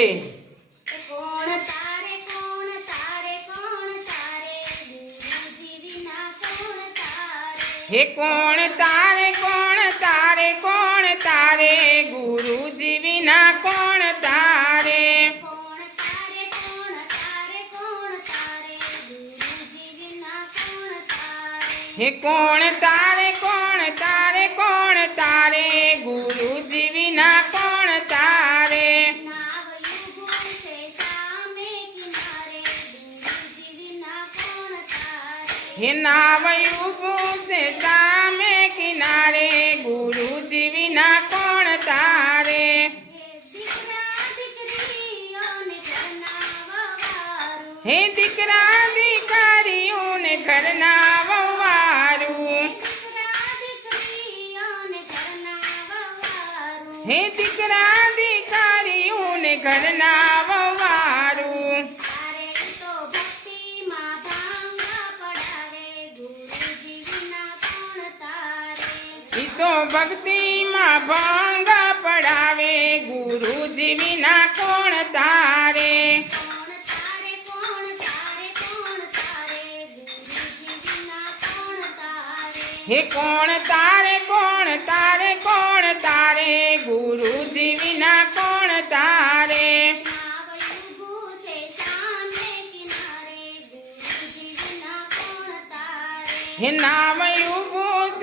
રે હે કોણ તારે કોણ તારે કોણ તારે? ગુરુજી વિના કોણ તારે? હે કોણ તારે કોણ તારે કોણ તારે? એના વયું સામે કિનારે ગુરુજી વિના કોણ તારે? હે દીકરા દી તો ભક્તિમાં ભંગ પડાવે ગુરુજી વિના કોણ તારે ઈ તો ભક્તિમાં ભંગ પડાવે ગુરુજી વિના કોણ તારે કોણ તારે કોણ તારે ગુરુજી વિના કોણ તારે હે નાવ ઊભું છે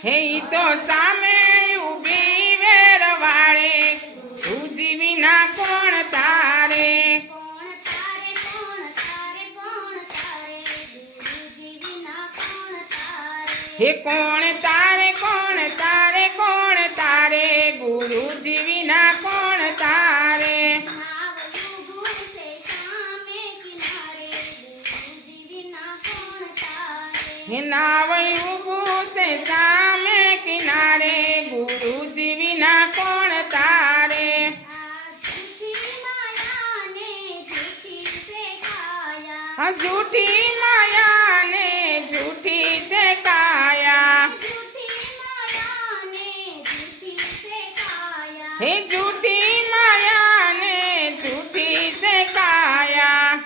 હે ઈ તો સામે ઊભી વેરવાળે ગુરુજી વિના કોણ તારે હે કોણ તારે કોણ તારે કોણ તારે ગુરુજી વિના કોણ તારે હે નાવ ઊભું છે જૂઠી માયાને જૂઠી છે કાયા હે જૂઠી માયાને જૂઠી છે કાયા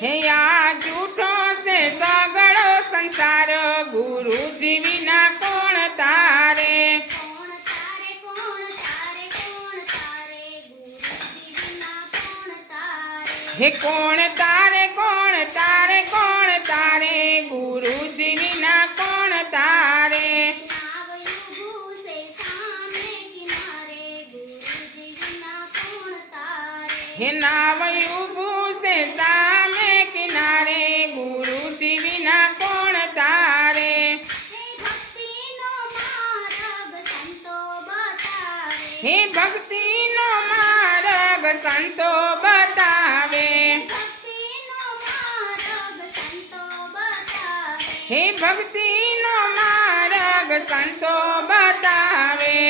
હે આ જૂઠો હે કોણ તારે કોણ તારે કોણ તારે ગુરુજી વિના કોણ તારે હે નાવ ઊભું છે સામે કિનારે ગુરુજી વિના કોણ તારે હે ભક્તિનો માર્ગ સંતો બતાવે હે ભક્તિનો માર્ગ સંતો બતાવે.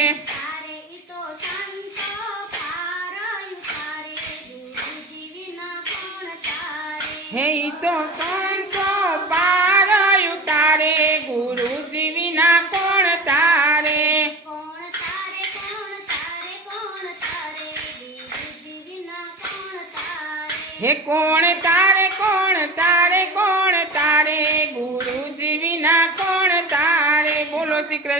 હે તો સંતો પાર હે કોણ તારે કોણ તારે કોણ તારે? ગુરુજી વિના કોણ તારે? બોલો શ્રી કૃષ્ણ.